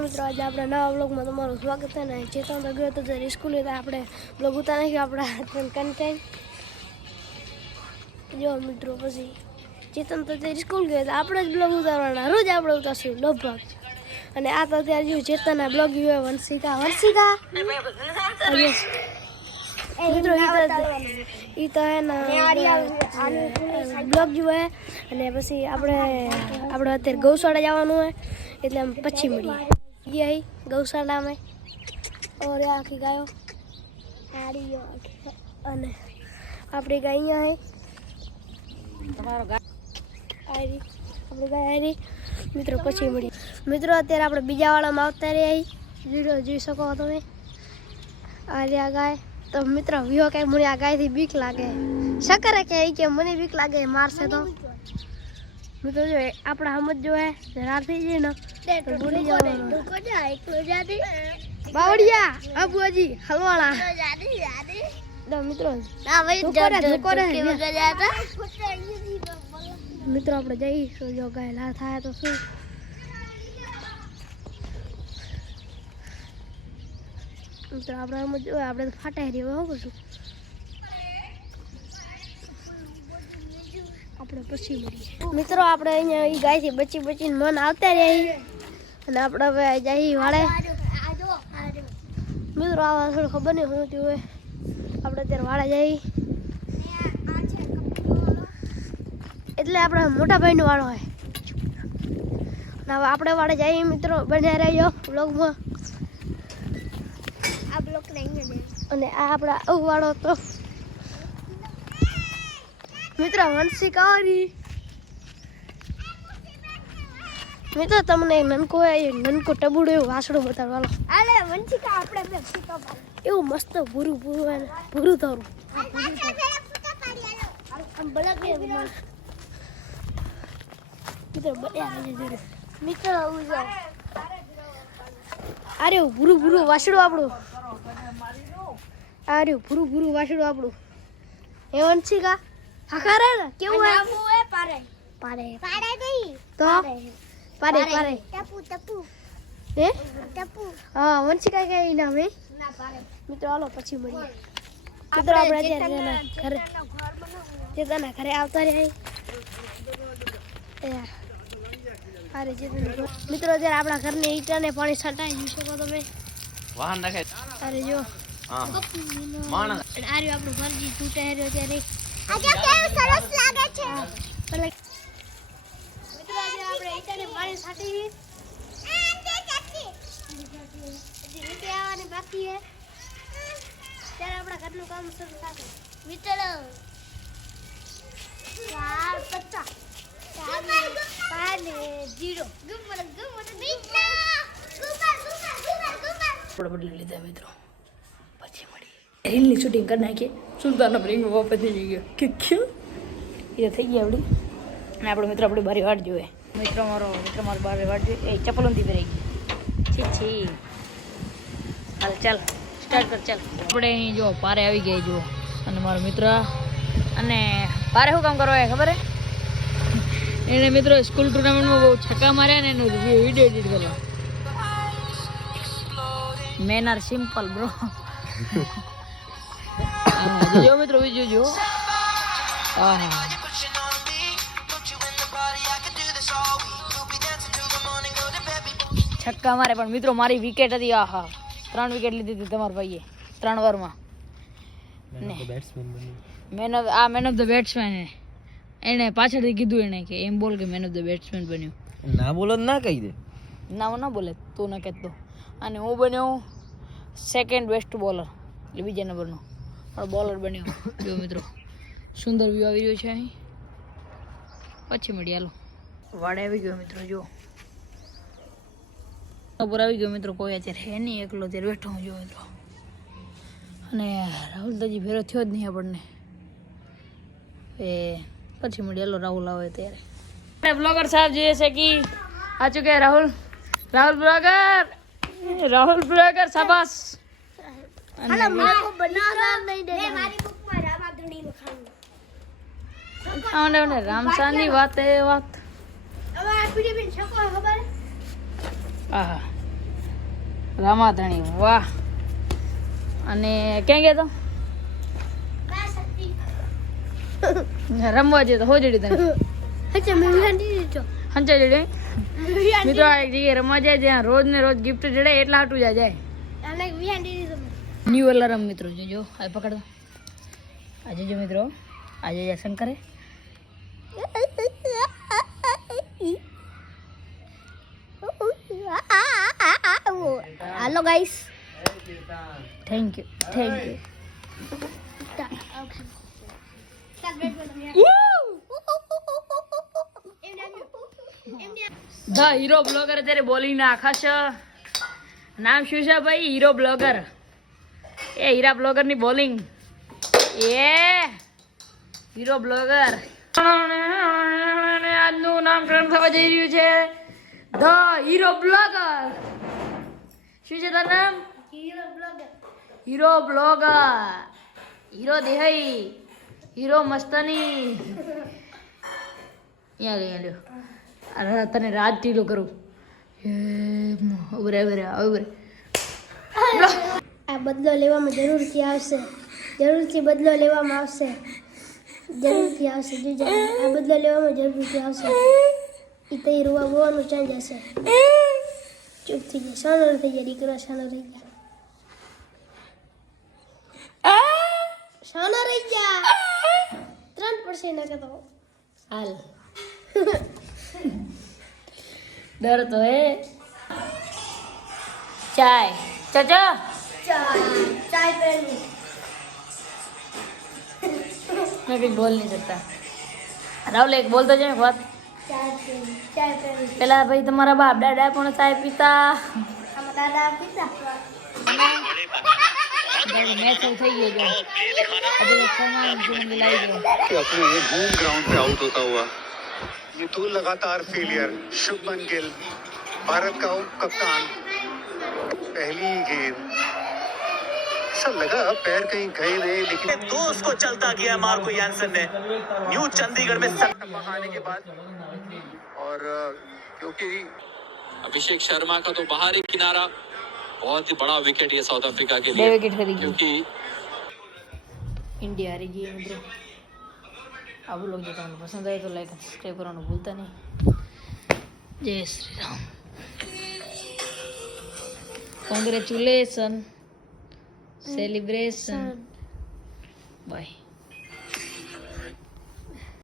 મિત્રો આજે આપણે નવા બ્લોગમાં તમારું સ્વાગત છે ને ચેતન તો ગયો તો સ્કૂલે આપણે બ્લોગ ઉતારી આપણા કન્ટેન્ટ જો મિત્રો પછી ચેતન તો સ્કૂલ ગયો તો આપણે જ બ્લોગ ઉતારવાના રોજ આપણે ઉતારશું લગભગ અને આ તો અત્યારે જો ચેતનના બ્લોગ જોયો વંશિકા મિત્રો એ તો હે ને બ્લોગ જોવે અને પછી આપણે અત્યારે ગૌશાળા જવાનું હોય એટલે પછી મળીએ यही गौशाला में और आखी गायो અને આપણી ગાય અહીંયા હે તમારો ગાય આરી આપણી ગાય આરી મિત્રો પછી મળી મિત્રો અત્યારે આપણે બીજા વાળામાં આવતા રહ્યા વિડિયો જોઈ શકો તમે આ ગાય તો મિત્રો વિહો કે મને આ ગાયથી બીક લાગે શકરે કે મને બીક લાગે મારશે તો મિત્રો જો આપણા સમજ જો હે રાત થઈ જાય ને તો ભૂલી જવાનું બાવડિયા અબુજી હલવાળા તો મિત્રો મિત્રો આપણે જઈશું જો ગાય લા થાય તો શું મિત્રો આપણે સમજ જો આપણે તો ફાટાઈ રહ્યો હું કશું આપણે પછી મળીએ મિત્રો આપણે અહીંયા એ ગાયથી બચીને મન આવતા રહી અને આપણે હવે જઈ વાળે મિત્રો આવા થોડું ખબર નહીં શું થયું હોય આપણે અત્યારે વાળે જઈ એટલે આપણે મોટા ભાઈનો વાળો હોય અને હવે આપણે વાળે જઈએ મિત્રો બન્યા રહ્યો બ્લોગમાં આ બ્લોગ અને આ આપણા વાળો તો મિત્રો વંશિકારી મિત્રો તમને નનકો ટબુડું એવું વાસણું બતાવવાનો આલે વંશિકા આપણે બે ફૂટા પાડી એવું મસ્ત ભૂરું થારું આમ બળકે મિત્રો બળ્યા રહે મિત્રો આવું જાવ અરે ભૂરું વાસણું આપણું અરે ભૂરું વાસણું આપણું એ વંશિકા હકારે ને કેવું હે પારે નહીં તો પારે ટપુ હે ટપુ હા વંશિકા કે નામ હે ના પારે મિત્રો હાલો પછી મળીએ મિત્રો આપણે ઘરે ઘરે આવતા રહ્યા અરે મિત્રો અત્યારે આપણા ઘરની ઈટાને પાણી છટાઈ જોઈ શકો તમે વાહન નાખે અરે જો હા માણસ આરે આપણું ઘરજી તૂટે રહ્યો ત્યારે આજે કેવું સરસ લાગે છે મિત્રો આજે આપણે ઈટાને પાણી છાટી ઈટે આવવાની બાકી છે ત્યારે આપણા ઘરનું કામ શરૂ થશે મિત્રો 4 બદલી લીધા મિત્રો પછી મળી રીલની શૂટિંગ કરી નાખીએ સુલતાનના બ્રિંગમાં વાપસ થઈ ગયો કે ક્યાં એ થઈ ગઈ આપણી અને આપણો મિત્ર આપણી બારી વાટ જોવે મિત્ર મારો બારી વાટ જોઈએ એ ચપ્પલોથી પહેરાઈ ગઈ છી હાલ ચાલ સ્ટાર્ટ કર ચાલ આપણે અહીં જો પારે આવી ગઈ જુઓ અને મારો મિત્ર અને પારે શું કામ કરવા ખબર હે એને મિત્રો સ્કૂલ ટુર્નામેન્ટમાં બહુ છક્કા માર્યા ને એનું વિડીયો એડિટ કરવા મેન આર સિમ્પલ બ્રો જો મિત્રો વિડીયો જો છક્કા મારે પણ મિત્રો મારી વિકેટ હતી આહા 3 વિકેટ લીધી હતી તમારા ભાઈએ 3 ઓવરમાં મેન ઓફ ધ બેટ્સમેન એને પાછળથી કીધું એને કે એમ બોલ કે મેન ઓફ ધ બેટ્સમેન બન્યો ના બોલો ના કહી દે ના બોલે તું ના કહેતો અને હું બન્યો સેકન્ડ બેસ્ટ બોલર એટલે બીજા નંબરનો પણ બોલર બન્યો જો મિત્રો સુંદર વ્યૂ આવી રહ્યો છે અહીં પછી મળી હાલો વાડે આવી ગયો મિત્રો જો ઉપર આવી ગયો મિત્રો કોઈ અત્યારે હે નહીં એકલો અત્યારે બેઠો હું જો મિત્રો અને રાહુલ દાજી ભેરો થયો જ નહીં આપણને એ પછી મળી હાલો રાહુલ આવે ત્યારે બ્લોગર સાહેબ જે છે કે आ चुके हैं राहुल ब्लॉगर शाबाश અને રામસાની વાત એ વાત. આહા રામાધણી વાહ. અને ક્યાં ગયા તો રમવા જતો હોજડી તને હંચા મિત્રો આ એક જગ્યાએ રમવા જાય જ્યાં રોજ ને રોજ ગિફ્ટ જડે એટલા હાટું જાય. ન્યુ અલાર્મ મિત્રો જોજો આ પકડો આ જોજો મિત્રો આજે એક્શન કરે. Hello guys thank you the hero blogger અત્યારે બોલી નાખા છે. નામ શું છે ભાઈ? Hero blogger. એ હીરા બ્લોગર ની બોલિંગ એ હીરો બ્લોગર. આજનું નામકરણ થવા જઈ રહ્યું છે ધ હીરો બ્લોગર. શું છે તારું નામ? Hero blogger. હીરો દેહઈ હીરો મસ્તની. અહીંયા લ્યો તને રાજ ઢીલો કરું. ઉભરે આ બદલો લેવામાં જરૂરથી આવશે બદલો લેવામાં આવશે જોજો આ બદલો લેવામાં જરૂરથી આવશે. એ તો રૂવા બોવાનું ચાલ જશે. ચૂપ થઈ જાય શાનો થઈ જાય દીકરો શાનો રહી ગયા 3% ના કરતો હાલ ડર તો હે. ચાય ચાચા ચાय पहनी मैं कुछ बोल नहीं सकता. राहुल एक बोल तो जाए एक बात. चाय पहनी પેલા ભાઈ તમારા બાપ દાદા પણ ચાય પીતા. हम दादा पीता मैच થઈ ગયો જો અભી સામાન જીવન મિલાઈ ગયો. अपने होम ग्राउंड पे आउट होता हुआ ये तो लगातार फेलियर. शुभमन गिल भारत का उप कप्तान पहली गेंद ऐसा लगा पैर कहीं गए नहीं लेकिन तो उसको चलता किया मार्को यानसन ने न्यू चंडीगढ़ में आने के बाद और क्योंकि अभिषेक शर्मा का तो बाहरी किनारा बहुत ही बड़ा विकेट ये साउथ अफ्रीका के બે लिए વિકેટ કરી ગઈ. क्योंकि इंडिया हारी गई है મિત્રો. आप लोग जो તમને પસંદ આવે તો લાઈક સબસ્ક્રાઇબ કરવાનું ભૂલતા નહીં. Jai Shri Ram. Congratulation celebration by.